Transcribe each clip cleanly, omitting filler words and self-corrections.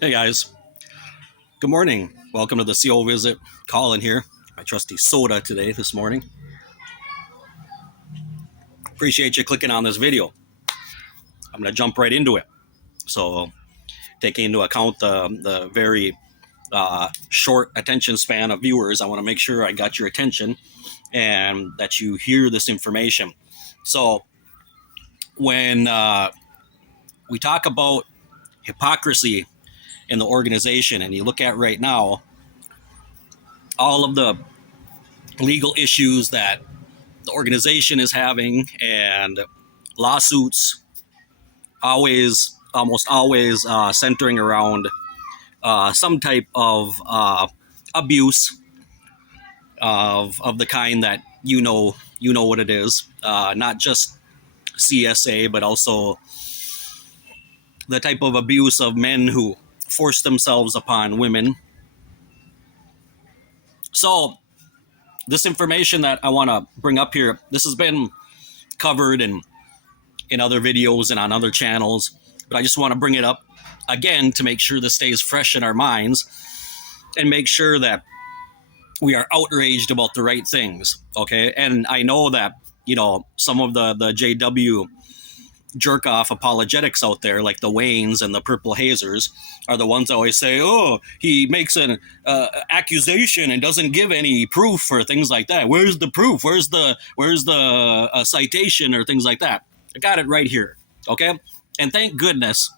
Hey guys, good morning. Welcome to the CO Visit. Colin here, my trusty soda today, this morning. Appreciate you clicking on this video. I'm going to jump right into it. So, taking into account the very short attention span of viewers, I want to make sure I got your attention and that you hear this information. So, when we talk about hypocrisy in the organization, and you look at right now, all of the legal issues that the organization is having and lawsuits almost always centering around some type of abuse of the kind that you know what it is, not just CSA but also the type of abuse of men who force themselves upon women. So this information that I want to bring up here, this has been covered in other videos and on other channels, but I just want to bring it up again to make sure this stays fresh in our minds and make sure that we are outraged about the right things. Okay. And I know that, some of the JW jerk off apologetics out there, like the Waynes and the Purple Hazers, are the ones that always say, oh, he makes an accusation and doesn't give any proof for things like that. Where's the proof? Where's the citation or things like that? I got it right here. Okay. And thank goodness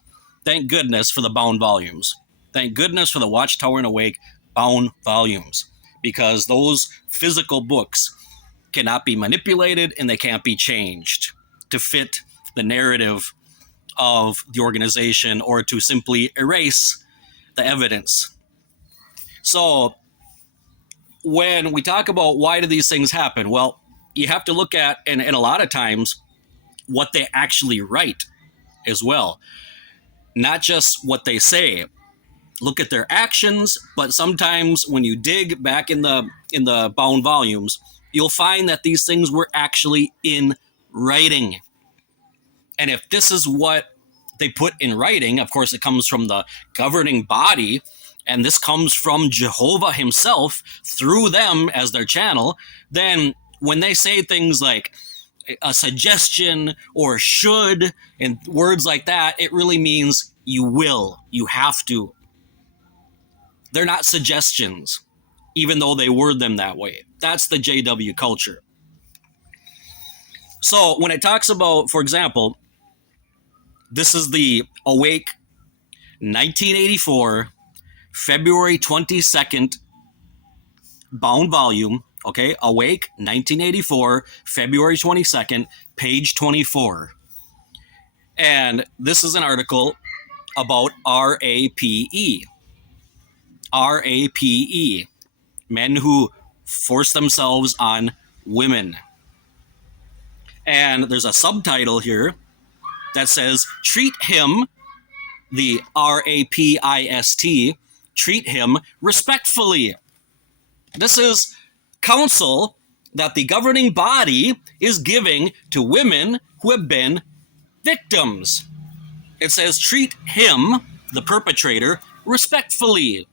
for the bound volumes. Thank goodness for the Watchtower and Awake bound volumes, because those physical books cannot be manipulated and they can't be changed to fit the narrative of the organization or to simply erase the evidence. So when we talk about why do these things happen, well, you have to look at, and a lot of times, what they actually write as well, not just what they say. Look at their actions, but sometimes when you dig back in the bound volumes, you'll find that these things were actually in writing. And if this is what they put in writing, of course it comes from the governing body, and this comes from Jehovah himself through them as their channel, then when they say things like a suggestion or should and words like that, it really means you will, you have to. They're not suggestions, even though they word them that way. That's the JW culture. So when it talks about, for example, this is the Awake 1984, February 22nd, bound volume. Okay, Awake 1984, February 22nd, page 24. And this is an article about RAPE. RAPE, men who force themselves on women. And there's a subtitle here that says, treat him, the RAPIST, treat him respectfully. This is counsel that the governing body is giving to women who have been victims. It says, treat him, the perpetrator, respectfully.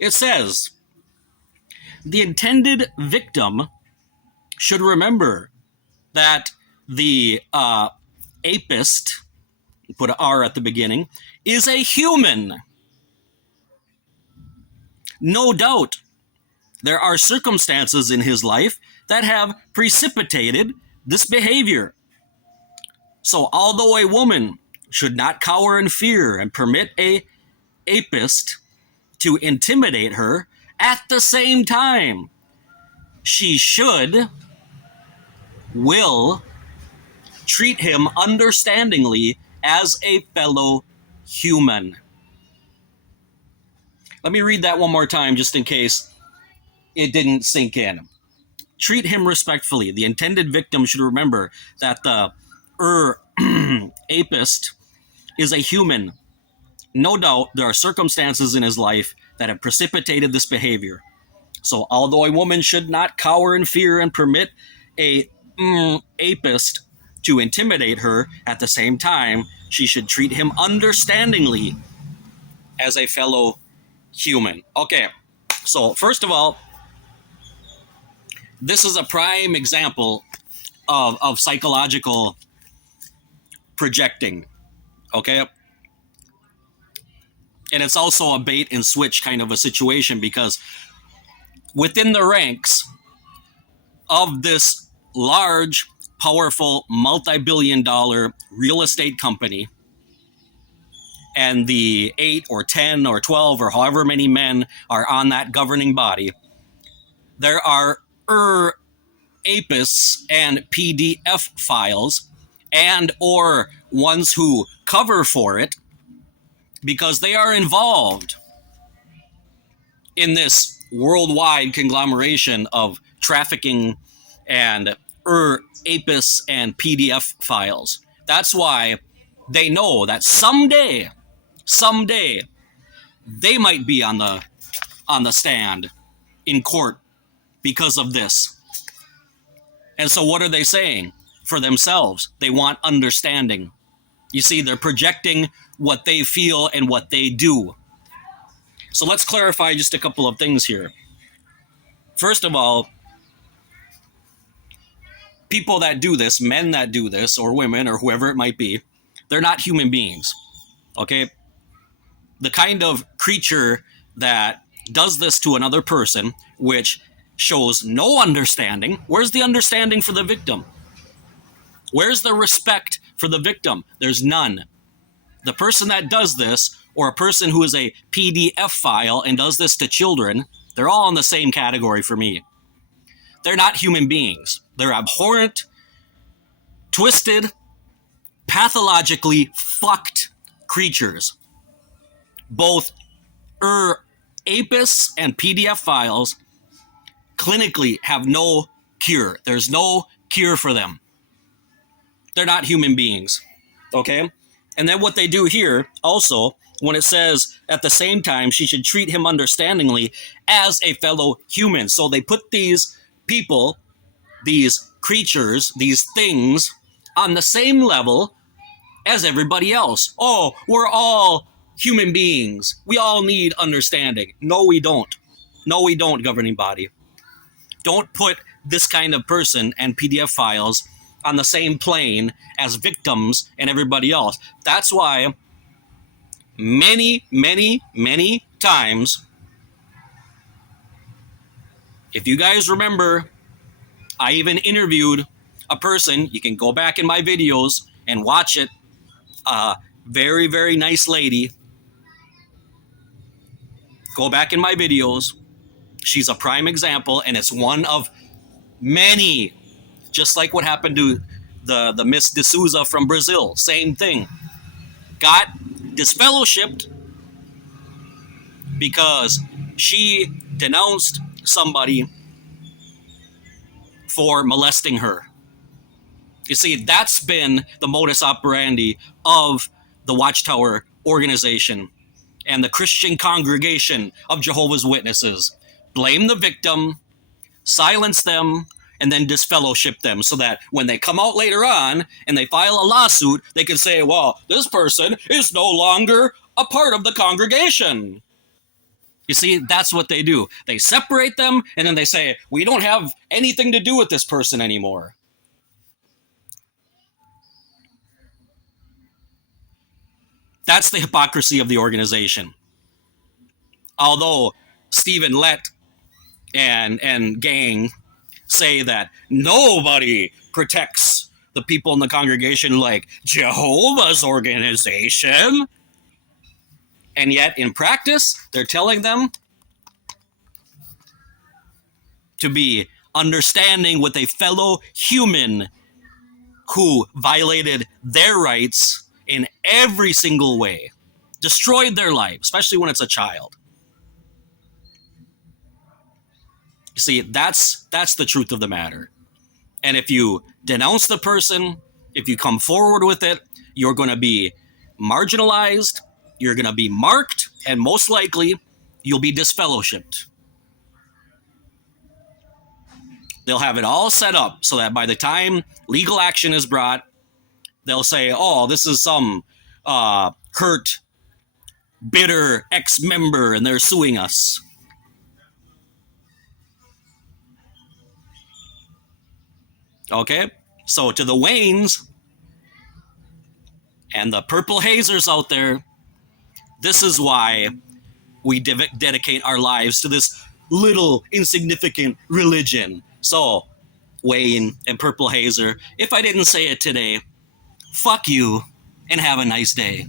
It says, the intended victim should remember that the apist, put an R at the beginning, is a human. No doubt, there are circumstances in his life that have precipitated this behavior. So although a woman should not cower in fear and permit a apist to intimidate her, at the same time, she will treat him understandingly as a fellow human. Let me read that one more time just in case it didn't sink in. Treat him respectfully. The intended victim should remember that the apist is a human. No doubt there are circumstances in his life that have precipitated this behavior. So although a woman should not cower in fear and permit a apist to intimidate her. At the same time, she should treat him understandingly as a fellow human. Okay, so first of all, this is a prime example of psychological projecting. Okay, and it's also a bait and switch kind of a situation, because within the ranks of this large, powerful, multi-billion-dollar real estate company, and the 8 or 10 or 12 or however many men are on that governing body, there are APIS and PDF files, and or ones who cover for it, because they are involved in this worldwide conglomeration of trafficking and APIS and PDF files. That's why they know that someday they might be on the stand in court because of this. And so what are they saying for themselves? They want understanding. You see, they're projecting what they feel and what they do. So let's clarify just a couple of things here. First of all, people that do this, men that do this, or women, or whoever it might be, they're not human beings. Okay? The kind of creature that does this to another person, which shows no understanding. Where's the understanding for the victim? Where's the respect for the victim? There's none. The person that does this, or a person who is a PDF file and does this to children, they're all in the same category for me. They're not human beings. They're abhorrent, twisted, pathologically fucked creatures. Both APIS and PDF files clinically have no cure. There's no cure for them. They're not human beings. Okay? And then what they do here also, when it says at the same time she should treat him understandingly as a fellow human. So they put these people, these creatures, these things on the same level as everybody else. Oh, we're all human beings. We all need understanding. No, we don't. No, we don't, governing body. Don't put this kind of person and PDF files on the same plane as victims and everybody else. That's why many, many, many times, if you guys remember, I even interviewed a person. You can go back in my videos and watch it. Very, very nice lady. Go back in my videos. She's a prime example, and it's one of many. Just like what happened to the Miss D'Souza from Brazil. Same thing. Got disfellowshipped because she denounced somebody for molesting her. You see, that's been the modus operandi of the Watchtower organization and the Christian congregation of Jehovah's Witnesses. Blame the victim, silence them, and then disfellowship them, so that when they come out later on and they file a lawsuit, they can say, well, this person is no longer a part of the congregation. You see, that's what they do. They separate them, and then they say, we don't have anything to do with this person anymore. That's the hypocrisy of the organization. Although Stephen Lett and gang say that nobody protects the people in the congregation like Jehovah's organization, and yet in practice, they're telling them to be understanding with a fellow human who violated their rights in every single way, destroyed their life, especially when it's a child. You see, that's the truth of the matter. And if you denounce the person, if you come forward with it, you're going to be marginalized, you're going to be marked, and most likely you'll be disfellowshipped. They'll have it all set up so that by the time legal action is brought, they'll say, oh, this is some hurt, bitter ex-member and they're suing us. Okay? So to the Waynes and the purple hazers out there, this is why we dedicate our lives to this little insignificant religion. So, Wayne and Purple Hazer, if I didn't say it today, fuck you and have a nice day.